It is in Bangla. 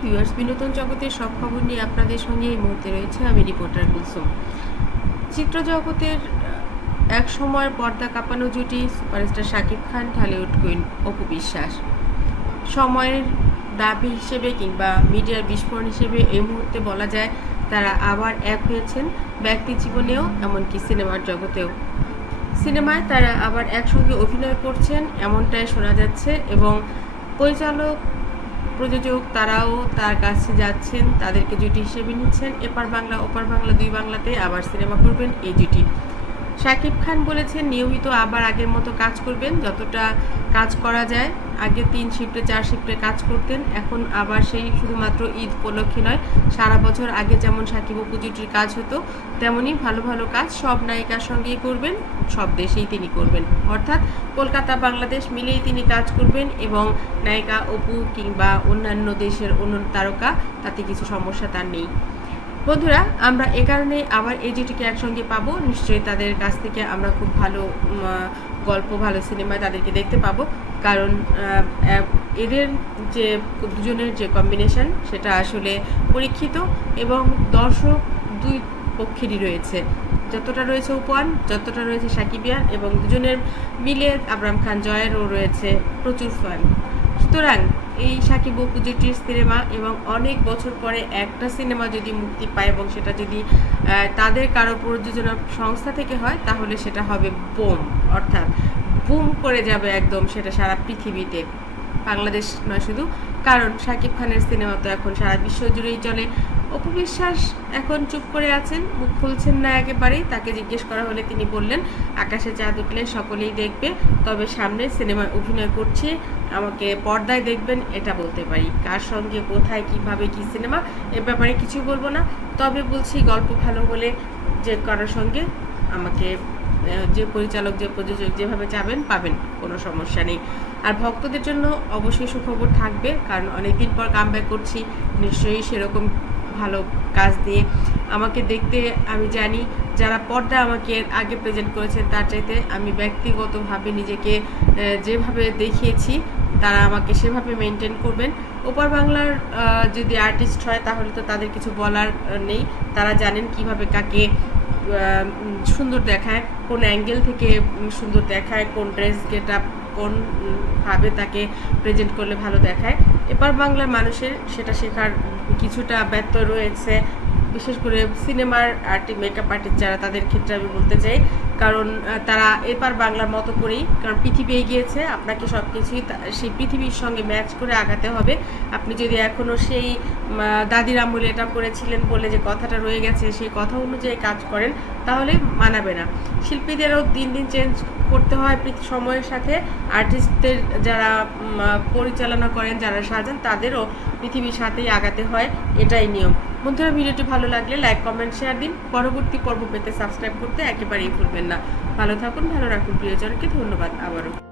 ভিউয়ার্স, বিনোদন জগতের সব খবর নিয়ে আপনাদের সঙ্গে এই মুহূর্তে রয়েছে আমি রিপোর্টার কুলসুম। চিত্র জগতের এক সময় পর্দা কাঁপানো জুটি, সুপারস্টার শাকিব খান, ঢালিউড কুইন অপু বিশ্বাস। সময়ের দাবি হিসেবে কিংবা মিডিয়ার বিস্ফোরণ হিসেবে এই মুহূর্তে বলা যায় তারা আবার এক হয়েছেন ব্যক্তি জীবনেও, এমনকি সিনেমার জগতেও। সিনেমায় তারা আবার একসঙ্গে অভিনয় করছেন, এমনটাই শোনা যাচ্ছে এবং পরিচালক প্রযোজক তারাও তার কাছে যাচ্ছেন, তাদেরকে জুটি হিসেবে নিচ্ছেন। এপার বাংলা, ওপার বাংলা, দুই বাংলাতে আবার সিনেমা করবেন এই জুটি। শাকিব খান বলেছেন, নিয়মিত আবার আগের মতো কাজ করবেন, যতটা কাজ করা যায়। আগে তিন শিফটে চার শিফটে কাজ করতেন, এখন আবার সেই শুধুমাত্র ঈদ উপলক্ষে নয়, সারা বছর আগে যেমন সাকিব অপু জুটির কাজ হতো তেমনই ভালো ভালো কাজ সব নায়িকার সঙ্গেই করবেন, সব দেশেই তিনি করবেন। অর্থাৎ কলকাতা, বাংলাদেশ মিলেই তিনি কাজ করবেন এবং নায়িকা, অপু কিংবা অন্যান্য দেশের অন্য তারকা, তাতে কিছু সমস্যা তার নেই। বন্ধুরা, আমরা এ কারণে আবার এই জুটিকে একসঙ্গে পাবো। নিশ্চয়ই তাদের কাছ থেকে আমরা খুব ভালো গল্প, ভালো সিনেমায় তাদেরকে দেখতে পাবো। কারণ এদের যে দুজনের যে কম্বিনেশন সেটা আসলে পরীক্ষিত এবং দর্শক দুই পক্ষেরই রয়েছে। যতটা রয়েছে উপহান যতটা রয়েছে সাকিবিয়ান এবং দুজনের মিলে আবরাম খান জয়েরও রয়েছে প্রচুর ফান সুতরাং এই সাকিব অপু জুটির সিনেমা এবং অনেক বছর পরে একটা সিনেমা যদি মুক্তি পায় এবং সেটা যদি তাদের কারও প্রযোজনা সংস্থা থেকে হয়, তাহলে সেটা হবে বোম। অর্থাৎ বুম করে যাবে একদম সেটা সারা পৃথিবীতে। বাংলাদেশ নয় শুধু, কারণ শাকিব খানের সিনেমা তো এখন সারা বিশ্ব জুড়েই চলে। অপু বিশ্বাস এখন চুপ করে আছেন, মুখ খুলছেন না একেবারেই। তাকে জিজ্ঞেস করা হলে তিনি বললেন, আকাশে চাঁদ উঠলে সকলেই দেখবে, তবে সামনে সিনেমায় অভিনয় করছে, আমাকে পর্দায় দেখবেন, এটা বলতে পারি। কার সঙ্গে, কোথায়, কীভাবে, কি সিনেমা, এ ব্যাপারে কিছু বলব না। তবে বলছি, গল্প ভালো হলে যে কারোর সঙ্গে আমাকে যে পরিচালক, যে প্রযোজক যেভাবে চাবেন, পাবেন, কোনো সমস্যা নেই। আর ভক্তদের জন্য অবশ্যই সুখবর থাকবে, কারণ অনেকদিন পর কাম করছি, নিশ্চয়ই সেরকম ভালো কাজ দিয়ে আমাকে দেখতে, আমি জানি যারা পর্দা আমাকে আগে প্রেজেন্ট করেছেন, তার চাইতে আমি ব্যক্তিগতভাবে নিজেকে যেভাবে দেখিয়েছি তারা আমাকে সেভাবে মেনটেন করবেন। ওপার বাংলার যদি আর্টিস্ট হয়, তাহলে তো তাদের কিছু বলার নেই। তারা জানেন কীভাবে কাকে সুন্দর দেখায়, কোন অ্যাঙ্গেল থেকে সুন্দর দেখায়, কোন ড্রেস গেট আপ কোন ভাবে তাকে প্রেজেন্ট করলে ভালো দেখায়। এপার বাংলার মানুষের সেটা শেখার কিছুটা ব্যর্থ রয়েছে। বিশেষ করে সিনেমার আর্টি মেকআপ আর্টিস্ট যারা, তাদের ক্ষেত্রে আমি বলতে চাই কারণ তারা এপার বাংলার মতো করেই, কারণ পৃথিবী এগিয়েছে আপনাকে সব কিছুই সেই পৃথিবীর সঙ্গে ম্যাচ করে আগাতে হবে। আপনি যদি এখনও সেই দাদির আমলে এটা করেছিলেন বলে যে কথাটা রয়ে গেছে, সেই কথা অনুযায়ী কাজ করেন, তাহলে মানাবে না। শিল্পীদেরও দিন দিন চেঞ্জ করতে হয় সময়ের সাথে। আর্টিস্টদের যারা পরিচালনা করেন, যারা সাজান, তাদেরও পৃথিবীর সাথেই আগাতে হয়, এটাই নিয়ম। বন্ধুরা, ভিডিওটি ভালো লাগলে লাইক কমেন্ট শেয়ার দিন। পরবর্তী পর্ব পেতে সাবস্ক্রাইব করতে একেবারেই ভুলবেন না ভালো থাকুন ভালো রাখুন প্রিয়জনকে ধন্যবাদ আবারও।